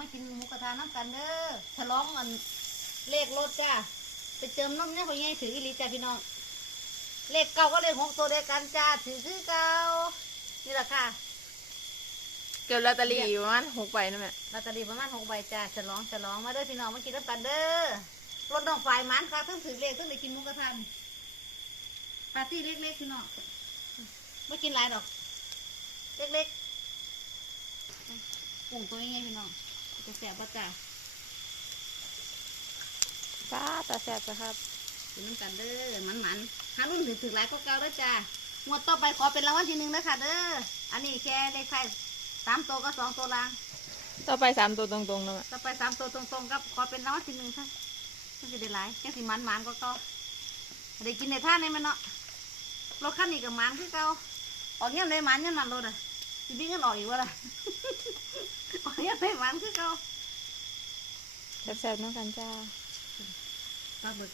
มากินหมูกระทะน้ำกันเด้อฉลองอันเลขรถจ้าไปเจิมน้ำเนี่ยเขาใหญ่ถืออีหลีจ้าพี่น้อง เลขเก้าก็เลขหกตัวเดียวกันจ้าถือคือเก้านี่แหละค่ะ เก็บลอตเตอรี่อยู่ประมาณหกใบนั่นแหละลอตเตอรี่ประมาณหกใบจ้าฉลองฉลองมาเด้อพี่น้องมากินน้ำกันเด้อรถน้องฝ่ายหมันค่ะทั้งถือเลขทั้งได้กินหมูกระทะนี่ปาร์ตี้เล็กๆพี่น้องไม่กินหลายดอก เล็กๆ ปุ่งตัวยังไงพี่น้อง จะแสบปะจ้าป้าตาแสบจ้ะครับกินน้ำกันเด้อมันมันๆหารุ่นถือถือหลายก็เก่าเด้อจ้างวดต่อไปขอเป็นรางวัลที่หนึ่งนะคะเด้ออันนี้แค่เลขไทยสามตัวก็สองตัวลาง ต่อไปสามตัวตรงๆนั่นแหละต่อไปสามตัวตรงๆกับขอเป็นรางวัลที่หนึ่งค่ะมันจะได้หลายแค่สิมันมันๆก็เก่าได้กินในท่านนี่มันเนาะรถคันนี้กับมันคือเก่าออกเงี้ยเลยมันเงี้ยมันรถอะ สิบินกันออกอีกวะล่ะออกเงี้ยเลยมันคือเก่าแสบๆน้องกันจ้าปลาบึก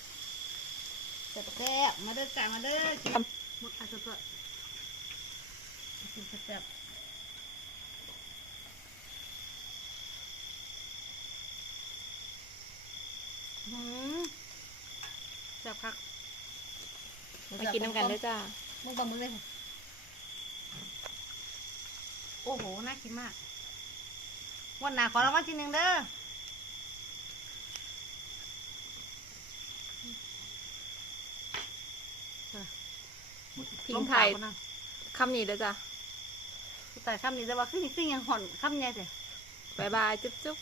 แซ่บๆมาเด้อจ้ามาเด้อกินหมดอาสดๆกินแซ่บๆหืมแซ่บคักมากินน้ำกันด้วยจ้ามุกบะมึงเลยค่ะ โอ้โห น่ากินมาก วันหน้าขอรางวัลที่หนึ่งเด้อ ทิ้งไทายลมปากก่อนนะคำนี้ด้วยจ้าแต่คำนี้จะว่าขึ้นขึ้นยังห่อนคำเนี่ยสิบายบาย จุ๊บจุ๊บ